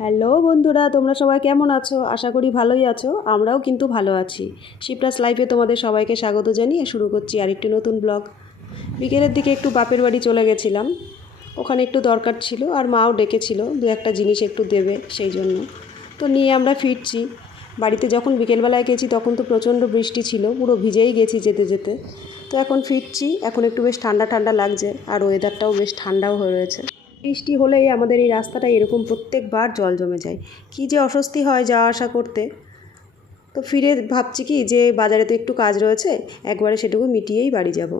Hello বন্ধুরা, তোমরা সবাই কেমন আছো? আশা করি ভালোই আছো, আমরাও কিন্তু ভালো আছি। শিপ্রাস লাইফে তোমাদের সবাইকে স্বাগত জানিয়ে শুরু করছি আরেকটি নতুন ব্লগ। বিকেলের দিকে একটু বাপের বাড়ি চলে গেছিলাম। ওখানে একটু দরকার ছিল আর মাও ডেকেছিল, দু একটা জিনিস একটু দেবে সেই জন্য। তো নিয়ে আমরা ফিরছি। বাড়িতে যখন বিকেলবেলায় গেছি তখন তো প্রচণ্ড বৃষ্টি ছিল, পুরো ভিজেই গেছি যেতে যেতে। তো এখন ফিরছি, এখন একটু বেশ ঠান্ডা ঠান্ডা লাগছে আর ওয়েদারটাও বেশ ঠান্ডাও হয়ে রয়েছে। বৃষ্টি হলেই আমাদের এই রাস্তাটা এরকম প্রত্যেকবার জল জমে যায়। কী যে অস্বস্তি হয় যাওয়া আসা করতে। তো ফিরে ভাবছি কি যে বাজারে তো একটু কাজ রয়েছে, একবারে সেটুকু মিটিয়েই বাড়ি যাব।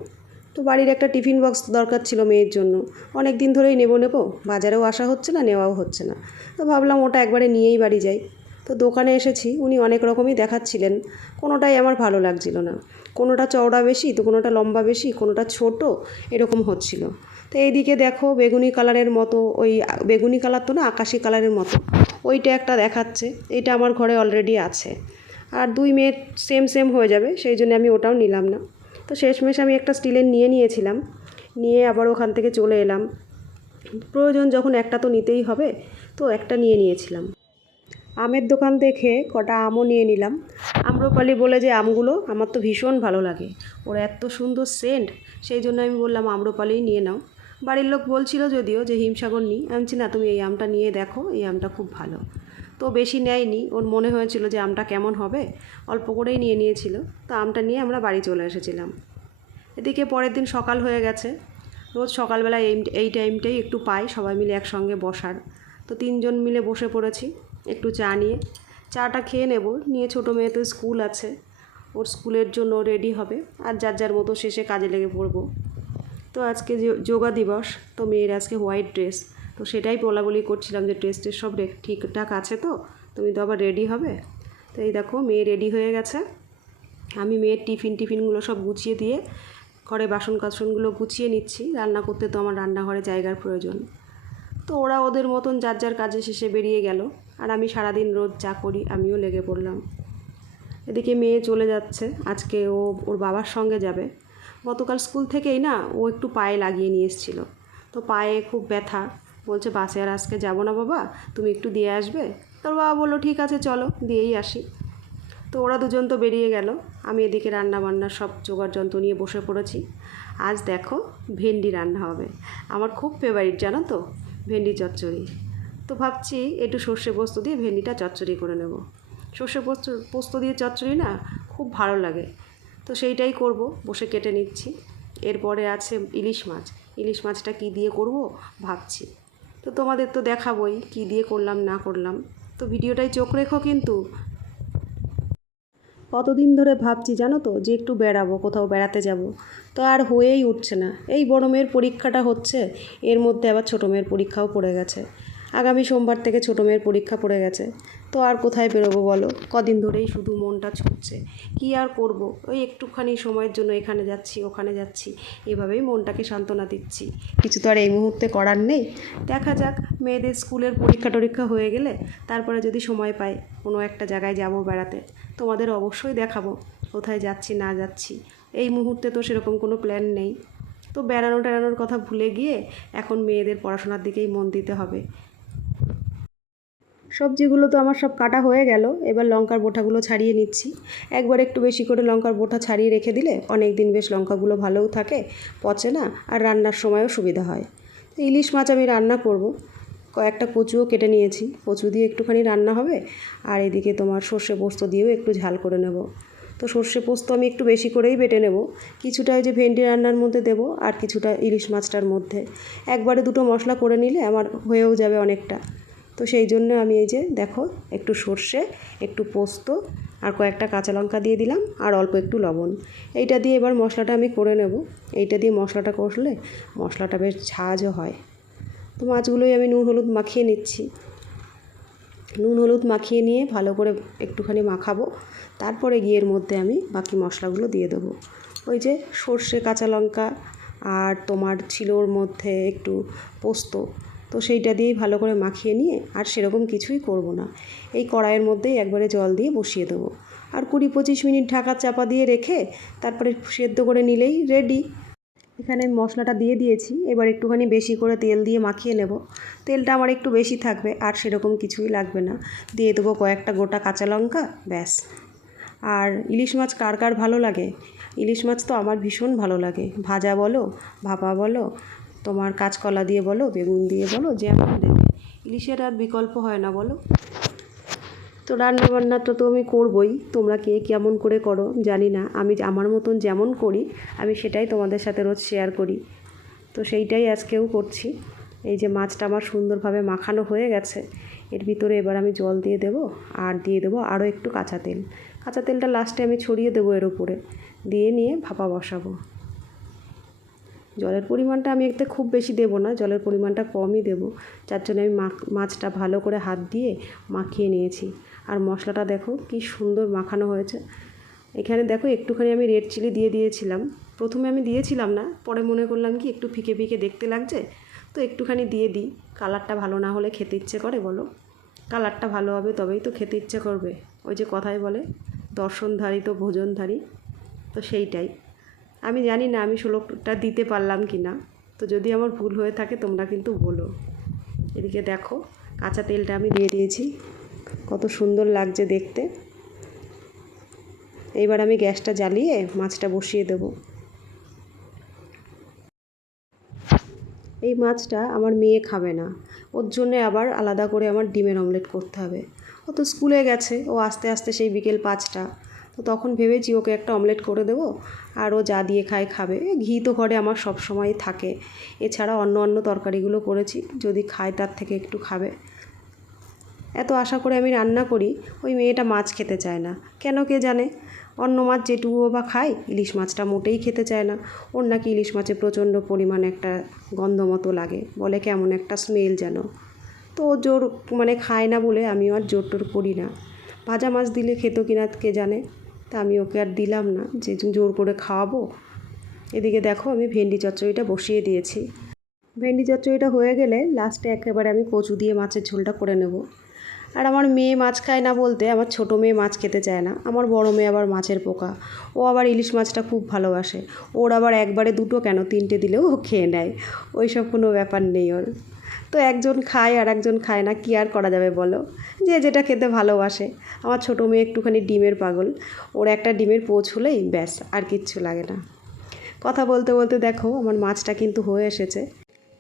তো বাড়ির একটা টিফিন বক্স দরকার ছিল মেয়ের জন্য। অনেক দিন ধরেই নেব নেব, বাজারেও আসা হচ্ছে না, নেওয়াও হচ্ছে না। তো ভাবলাম ওটা একবারে নিয়েই বাড়ি যাই। তো দোকানে এসেছি, উনি অনেক রকমই দেখাচ্ছিলেন। কোনোটাই আমার ভালো লাগছিল না। কোনোটা চওড়া বেশি, তো কোনোটা লম্বা বেশি, কোনোটা ছোট, এরকম হচ্ছিল। তো এইদিকে দেখো বেগুনি কালারের মতো, ওই বেগুনি কালার তো না, আকাশি কালারের মতো। ওইটা একটা দেখাচ্ছে, এটা আমার ঘরে অলরেডি আছে। আর দুই মেয়ের সেম সেম হয়ে যাবে, সেই জন্য আমি ওটাও নিলাম না। তো শেষমেশ আমি একটা স্টিলের নিয়ে নিয়েছিলাম, নিয়ে আবার ওখান থেকে চলে এলাম। প্রয়োজন যখন একটা তো নিতেই হবে, তো একটা নিয়ে নিয়েছিলাম। আমের দোকান দেখে কটা আমও নিয়ে নিলাম। আম্রপালি বলে যে আমগুলো আমার তো ভীষণ ভালো লাগে। ওর এত সুন্দর সেন্ট সেই জন্য আমি বললাম আম্রপালিই নিয়ে নাও। বাড়ির লোক বলছিল যদিও যে হিমসাগর নিই। আমি না, তুমি এই আমটা নিয়ে দেখো, এই আমটা খুব ভালো। তো বেশি নেয়নি। ওর মনে হয়েছিল যে আমটা কেমন হবে। অল্প করেই নিয়ে নিয়েছিল। তো আমটা নিয়ে আমরা বাড়ি চলে এসেছিলাম। এদিকে পরের দিন সকাল হয়ে গেছে। রোজ সকালবেলা এই এই টাইমটাই একটু পাই, সবাই মিলে একসঙ্গে বসার। তো তিনজন মিলে বসে পড়েছি, একটু চা নিয়ে। চাটা খেয়ে নেব। নিয়ে ছোটো মেয়ে তো স্কুল আছে। ওর স্কুলের জন্য রেডি হবে। আর যার যার মতো শেষে কাজে লেগে পড়ব। তো আজকে যোগা দিবস, তো মেয়ের আজকে হোয়াইট ড্রেস তো সেটাই বলাবলি করছিলাম যে ড্রেস ট্রেস সব ঠিকঠাক আছে তো? তুমি তো আবার রেডি হবে? তো এই দেখো, মেয়ে রেডি হয়ে গেছে। আমি মেয়ের টিফিন টিফিনগুলো সব গুছিয়ে দিয়ে ঘরে বাসন কাসনগুলো গুছিয়ে নিচ্ছি। রান্না করতে তো আমার রান্নাঘরে জায়গার প্রয়োজন। তো ওরা ওদের মতন যার যার কাজে শেষে বেরিয়ে গেল। আর আমি সারাদিন রোজ যা করি, আমিও লেগে পড়লাম। এদিকে মেয়ে চলে যাচ্ছে। আজকে ও, ওর বাবার সঙ্গে যাবে। গতকাল স্কুল থেকেই না ও একটু পায়ে লাগিয়ে নিয়ে এসেছিল। তো পায়ে খুব ব্যথা। বলছে, বাসে আর আজকে যাব না বাবা, তুমি একটু দিয়ে আসবে? তোর বাবা বলল, ঠিক আছে, চলো, দিয়েই আসি। তো ওরা দুজন তো বেরিয়ে গেল। আমি এদিকে রান্না বান্নার সব জোগাড় যন্ত্র নিয়ে বসে পড়েছি। আজ দেখো, ভেন্ডি রান্না হবে। আমার খুব ফেভারিট জানো তো, ভেন্ডি চচ্চড়ি। তো ভাবছি, একটু সর্ষে পোস্ত দিয়ে ভেন্ডিটা চচ্চড়ি করে নেব। সর্ষে পোস্ত পোস্ত দিয়ে চচ্চড়ি না, খুব ভালো লাগে। তো সেইটাই করব, বসে কেটে নিচ্ছি। এরপরে আছে ইলিশ মাছ। ইলিশ মাছটা কী দিয়ে করব ভাবছি। তো তোমাদের তো দেখাবই কী দিয়ে করলাম, না করলাম। তো ভিডিওটাই চোখ রেখো কিন্তু। কতদিন ধরে ভাবছি জানো তো যে একটু বেড়াবো, কোথাও বেড়াতে যাব। তো আর হয়েই উঠছে না। এই বড় মেয়ের পরীক্ষাটা হচ্ছে, এর মধ্যে আবার ছোটো মেয়ের পরীক্ষাও পড়ে গেছে। আগামী সোমবার থেকে ছোটো মেয়ের পরীক্ষা পড়ে গেছে। তো আর কোথায় বেরোবো বলো? কদিন ধরেই শুধু মনটা ছুটছে কী আর করব? ওই একটুখানি সময়ের জন্য এখানে যাচ্ছি, ওখানে যাচ্ছি। এভাবেই মনটাকে সান্ত্বনা দিচ্ছি। কিছু তো আর এই মুহূর্তে করার নেই। দেখা যাক, মেয়েদের স্কুলের পরীক্ষা টরীক্ষা হয়ে গেলে তারপরে যদি সময় পাই, কোনো একটা জায়গায় যাব বেড়াতে। তোমাদের অবশ্যই দেখাবো, কোথায় যাচ্ছি, না যাচ্ছি। এই মুহূর্তে তো সেরকম কোনো প্ল্যান নেই। তো বেড়ানো টেড়ানোর কথা ভুলে গিয়ে এখন মেয়েদের পড়াশোনার দিকেই মন দিতে হবে। সবজিগুলো তো আমার সব কাটা হয়ে গেল, এবার লঙ্কার বোঁটাগুলো ছাড়িয়ে নিচ্ছি। একবার একটু বেশি করে লঙ্কার বোঁটা ছাড়িয়ে রেখে দিলে অনেক দিন বেশ লঙ্কাগুলো ভালোও থাকে, পচে না, আর রান্নার সময়ও সুবিধা হয়। তো ইলিশ মাছ আমি রান্না করব। কয়েকটা কচুও কেটে নিয়েছি, কচু দিয়ে একটুখানি রান্না হবে, আর এদিকে তোমার সর্ষে পোস্ত দিয়েও একটু ঝাল করে নেব। তো সর্ষে পোস্ত আমি একটু বেশি করেই বেটে নেব, কিছুটা ওই যে ভেন্ডি রান্নার মধ্যে দেব, আর কিছুটা ইলিশ মাছটার মধ্যে। একবারে দুটো মশলা করে নিলে আমার হয়েও যাবে অনেকটা। তো সেই জন্য আমি এই যে দেখো, একটু সর্ষে, একটু পোস্ত, আর কয়েকটা কাঁচা লঙ্কা দিয়ে দিলাম, আর অল্প একটু লবণ। এইটা দিয়ে এবার মশলাটা আমি করে নেব। এইটা দিয়ে মশলাটা কষলে মশলাটা বেশ ঝাঁঝও হয়। তো মাছগুলোই আমি নুন, হলুদ মাখিয়ে নিচ্ছি। নুন, হলুদ মাখিয়ে নিয়ে ভালো করে একটুখানি মাখাবো। তারপরে গিয়ের মধ্যে আমি বাকি মশলাগুলো দিয়ে দেবো। ওই যে সর্ষে, কাঁচা লঙ্কা, আর তোমার ছিল ওর মধ্যে একটু পোস্ত। তো সেইটা দিয়েই ভালো করে মাখিয়ে নিয়ে আর সেরকম কিছুই করব না। এই কড়াইয়ের মধ্যেই একবারে জল দিয়ে বসিয়ে দেবো। আর কুড়ি পঁচিশ মিনিট ঢাকা চাপা দিয়ে রেখে তারপরে সেদ্ধ করে নিলেই রেডি এখানে মশলাটা দিয়ে দিয়েছি, এবার একটুখানি বেশি করে তেল দিয়ে মাখিয়ে নেব। তেলটা আমার একটু বেশি থাকবে, আর সেরকম কিছুই লাগবে না। দিয়ে দেবো কয়েকটা গোটা কাঁচা লঙ্কা, ব্যাস। আর ইলিশ মাছ কার কার ভালো লাগে? ইলিশ মাছ তো আমার ভীষণ ভালো লাগে। ভাজা বলো, ভাপা বলো তোমার কাঁচকলা দিয়ে বলো, বেগুন দিয়ে বলো যেমন ইলিশের আর বিকল্প হয় না বলো। তো রান্না বান্নাটা তো আমি করবই, তোমরা কে কেমন করে করো জানি না। আমি আমার মতন যেমন করি, আমি সেটাই তোমাদের সাথে রোজ শেয়ার করি। তো সেইটাই আজকেও করছি। এই যে মাছটা আমার সুন্দরভাবে মাখানো হয়ে গেছে, এর ভিতরে এবার আমি জল দিয়ে দেবো আর দিয়ে দেবো আরও একটু কাঁচা তেল। কাঁচা তেলটা লাস্টে আমি ছড়িয়ে দেবো এর উপরে, দিয়ে নিয়ে ভাপা বসাবো। জলের পরিমাণটা আমি এতে খুব বেশি দেবো না, জলের পরিমাণটা কমই দেবো। যার জন্য আমি মাছটা ভালো করে হাত দিয়ে মাখিয়ে নিয়েছি। আর মশলাটা দেখো কি সুন্দর মাখানো হয়েছে। এখানে দেখো একটুখানি আমি রেড চিলি দিয়ে দিয়েছিলাম। প্রথমে আমি দিয়েছিলাম না, পরে মনে করলাম কি একটু ফিকে ফিকে দেখতে লাগছে। তো একটুখানি দিয়ে দিই। কালারটা ভালো না হলে খেতে ইচ্ছে করে বলো। কালারটা ভালো হবে তবেই তো খেতে ইচ্ছে করবে। ওই যে কথায় বলে, দর্শনধারী তো ভোজনধারী। তো সেইটাই। আমি জানি না আমি ষোলোটা দিতে পারলাম কি না। তো যদি আমার ভুল হয়ে থাকে, তোমরা কিন্তু বলো। এদিকে দেখো, কাঁচা তেলটা আমি দিয়ে দিয়েছি। কত সুন্দর লাগছে দেখতে। এইবার আমি গ্যাসটা জ্বালিয়ে মাছটা বসিয়ে দেব। এই মাছটা আমার মেয়ে খাবে না। ওর জন্যে আবার আলাদা করে আমার ডিমের অমলেট করতে হবে। ও তো স্কুলে গেছে, ও আস্তে আস্তে সেই বিকেল পাঁচটা। তো তখন ভেবেছি ওকে একটা অমলেট করে দেবো। আর ও যা দিয়ে খায় খাবে। ঘি তো ঘরে আমার সব সময় থাকে। এছাড়া অন্য অন্য তরকারিগুলো করেছি। যদি খায় তার থেকে একটু খাবে। এত আশা করে আমি রান্না করি, ওই মেয়েটা মাছ খেতে চায় না। কেন কে জানে? অন্য মাছ যেটুকুও বা খায়, ইলিশ মাছটা মোটেই খেতে চায় না। ওর নাকি ইলিশ মাছে প্রচণ্ড পরিমাণে একটা গন্ধ মতো লাগে। বলে কেমন একটা স্মেল যেন। তো জোর মানে খায় না বলে আমিও আর জোর টোর করি না। ভাজা মাছ দিলে খেতো কিনা কে জানে? তা আমি ওকে আর দিলাম না। যে জোর করে খাওয়াবো। এদিকে দেখো আমি ভেন্ডি চচ্চড়িটা বসিয়ে দিয়েছি। ভেন্ডি চচ্চড়িটা হয়ে গেলে লাস্টে একেবারে আমি কচু দিয়ে মাছের ঝোলটা করে নেব। আর আমার মেয়ে মাছ খায় না বলতে আমার ছোটো মেয়ে মাছ খেতে চায় না। আমার বড় মেয়ে আবার মাছের পোকা। ও আবার ইলিশ মাছটা খুব ভালোবাসে। ওর আবার একবারে দুটো কেন তিনটে দিলেও ও খেয়ে নেয়। ওই সব কোনো ব্যাপার নেই ওর। তো একজন খায় আর একজন খায় না, কী আর করা যাবে বলো? যে যেটা খেতে ভালোবাসে। আমার ছোটো মেয়ে একটুখানি ডিমের পাগল। ওর একটা ডিমের পোচ হলেই ব্যাস, আর কিচ্ছু লাগে না। কথা বলতে বলতে দেখো, আমার মাছটা কিন্তু হয়ে এসেছে।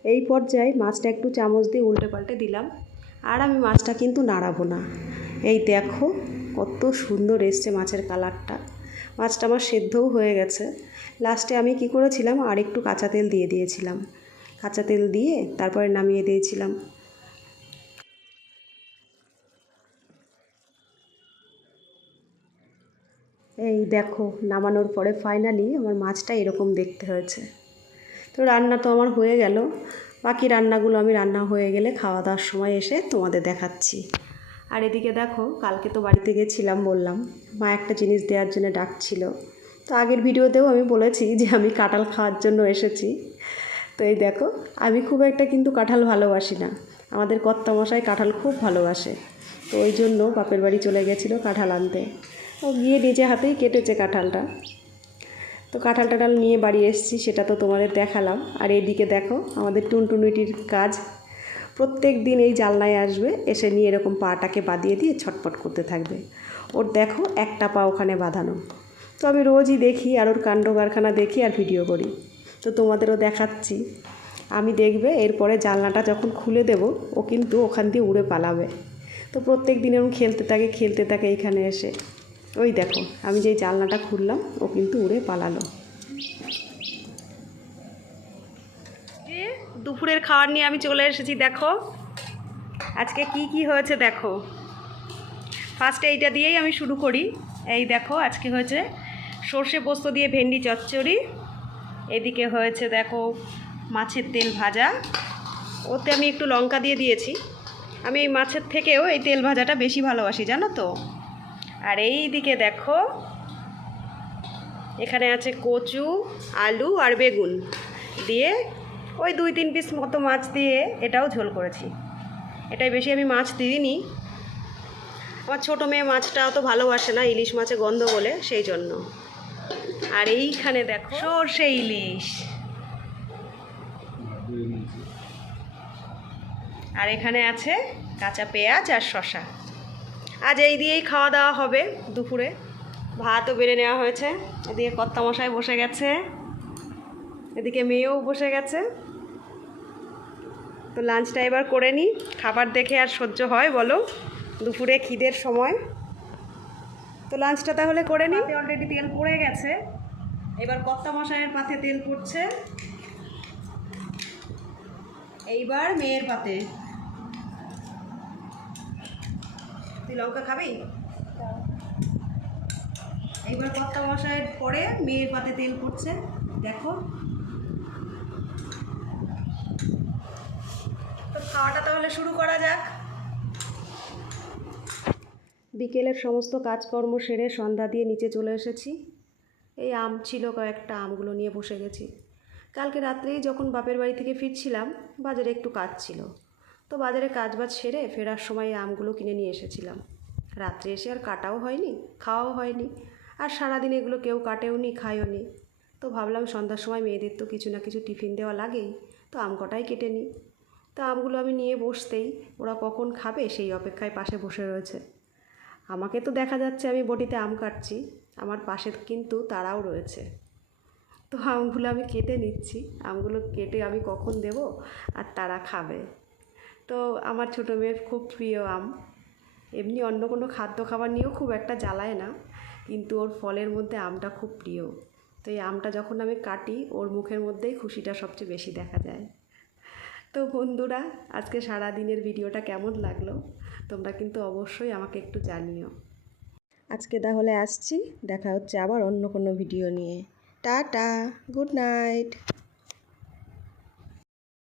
এই পর্যায়ে মাছটা একটু চামচ দিয়ে উল্টে পাল্টে দিলাম, আর আমি মাছটা কিন্তু নাড়াবো না। এই দেখো, কত সুন্দর এসছে মাছের কালারটা। মাছটা আমার সেদ্ধও হয়ে গেছে। লাস্টে আমি কি করেছিলাম আর একটু কাঁচা তেল দিয়ে দিয়েছিলাম। কাঁচা তেল দিয়ে তারপরে নামিয়ে দিয়েছিলাম। এই দেখো, নামানোর পরে ফাইনালি আমার মাছটা এরকম দেখতে হয়েছে। তো রান্না তো আমার হয়ে গেল। বাকি রান্নাগুলো আমি রান্না হয়ে গেলে খাওয়া দাওয়ার সময় এসে তোমাদের দেখাচ্ছি। আর এদিকে দেখো, কালকে তো বাড়িতে গেছিলাম বললাম, মা একটা জিনিস দেওয়ার জন্য ডাকছিল। তো আগের ভিডিওতেও আমি বলেছি যে আমি কাঁঠাল খাওয়ার জন্য এসেছি। তো এই দেখো, আমি খুব একটা কিন্তু কাঁঠাল ভালোবাসি না। আমাদের কর্তামশাই কাঁঠাল খুব ভালোবাসে। তো ওই জন্য বাপের বাড়ি চলে গেছিল কাঁঠাল আনতে। ও গিয়ে নিজে হাতেই কেটেছে কাঁঠালটা। তো কাঁঠাল টাঠাল নিয়ে বাড়ি এসেছি, সেটা তো তোমাদের দেখালাম। আর এইদিকে দেখো, আমাদের টুনটুনিটির কাজ। প্রত্যেক দিন এই জালনায় আসবে, এসে নিয়ে এরকম পাটাকে বাঁধিয়ে দিয়ে ছটপট করতে থাকবে। ওর দেখো, একটা পা ওখানে বাঁধানো। তো আমি রোজই দেখি, আর ওর কাণ্ড কারখানা দেখি, আর ভিডিও করি। তো তোমাদেরও দেখাচ্ছি। আমি দেখবে এরপরে জানলাটা যখন খুলে দেব, ও কিন্তু ওখান দিয়ে উড়ে পালাবে। তো প্রত্যেক দিন এরকম খেলতে থাকে খেলতে থাকে এইখানে এসে। ওই দেখো, আমি যেই জানলাটা খুললাম, ও কিন্তু উড়ে পালালো। দুপুরের খাবার নিয়ে আমি চলে এসেছি, দেখো। আজকে কি কি হয়েছে দেখো। ফার্স্টে এইটা দিয়েই আমি শুরু করি। এই দেখো, আজকে হয়েছে সর্ষে পোস্ত দিয়ে ভেন্ডি চচ্চড়ি। এদিকে হয়েছে দেখো মাছের তেল ভাজা। ওতে আমি একটু লঙ্কা দিয়ে দিয়েছি। আমি এই মাছের থেকেও এই তেল ভাজাটা বেশি ভালোবাসি, জানো তো? আর এই দিকে দেখো, এখানে আছে কচু, আলু আর বেগুন দিয়ে ওই দুই তিন পিস মতো মাছ দিয়ে এটাও ঝোল করেছি। এটাই বেশি আমি মাছ দিইনি। আমার ছোটো মেয়ে মাছটা অত ভালোবাসে না, ইলিশ মাছে গন্ধ বলে, সেই জন্য। আর এইখানে দেখো সর্ষে ইলিশ। আর এখানে আছে কাঁচা পেঁয়াজ আর শশা আজ এই দিয়েই খাওয়া দাওয়া হবে দুপুরে। ভাতও বেড়ে নেওয়া হয়েছে। এদিকে কর্তা মশাই বসে গেছে। এদিকে মেয়েও বসে গেছে। তো লাঞ্চটা এবার করে নিই খাবার দেখে আর সহ্য হয় বলো। দুপুরে খিদের সময়। তো লাঞ্চটা তাহলে করে নিই অলরেডি তেল পড়ে গেছে। এবার কত্তা মশাইয়ের পাতে তেল পড়ছে। এইবার মেয়ের পাতে। তুই লঙ্কা খাবি? এইবার কত্তা মশাইয়ের পরে মেয়ের পাতে তেল পড়ছে। দেখো। তো খাওয়াটা তাহলে শুরু করা যাক। বিকেলের সমস্ত কাজকর্ম সেরে সন্ধ্যা দিয়ে নিচে চলে এসেছি। এই আম ছিল কয়েকটা আমগুলো নিয়ে বসে গেছি। কালকে রাত্রেই যখন বাপের বাড়ি থেকে ফিরছিলাম, বাজারে একটু কাজ ছিল। তো বাজারে কাজ বাজ সেরে ফেরার সময় আমগুলো কিনে নিয়ে এসেছিলাম। রাত্রে এসে আর কাটাও হয়নি, খাওয়াও হয়নি, আর সারাদিন এগুলো কেউ কাটেও নি, খায়ও নি। তো ভাবলাম সন্ধ্যার সময় মেয়েদের তো কিছু না কিছু টিফিন দেওয়া লাগেই, তো আম কটাই কেটে নিই তো আমগুলো আমি নিয়ে বসতেই ওরা কখন খাবে সেই অপেক্ষায় পাশে বসে রয়েছে। আমাকে তো দেখা যাচ্ছে আমি বটিতে আম কাটছি, আমার পাশে কিন্তু তারাও রয়েছে। তো আমগুলো আমি কেটে নিচ্ছি, আমগুলো কেটে আমি কখন দেব? আর তারা খাবে। তো আমার ছোটো মেয়ের খুব প্রিয় আম। এমনি অন্য কোনো খাদ্য খাবার নিয়েও খুব একটা জ্বালায় না, কিন্তু ওর ফলের মধ্যে আমটা খুব প্রিয়। তো এই আমটা যখন আমি কাটি, ওর মুখের মধ্যেই খুশিটা সবচেয়ে বেশি দেখা যায়। তো বন্ধুরা, আজকে সারা দিনের ভিডিওটা কেমন লাগল? তোমরা কিন্তু অবশ্যই আমাকে একটু জানিও। আজকে তাহলে আসছি, দেখা হচ্ছে আবার অন্য কোনো ভিডিও নিয়ে। Tata good night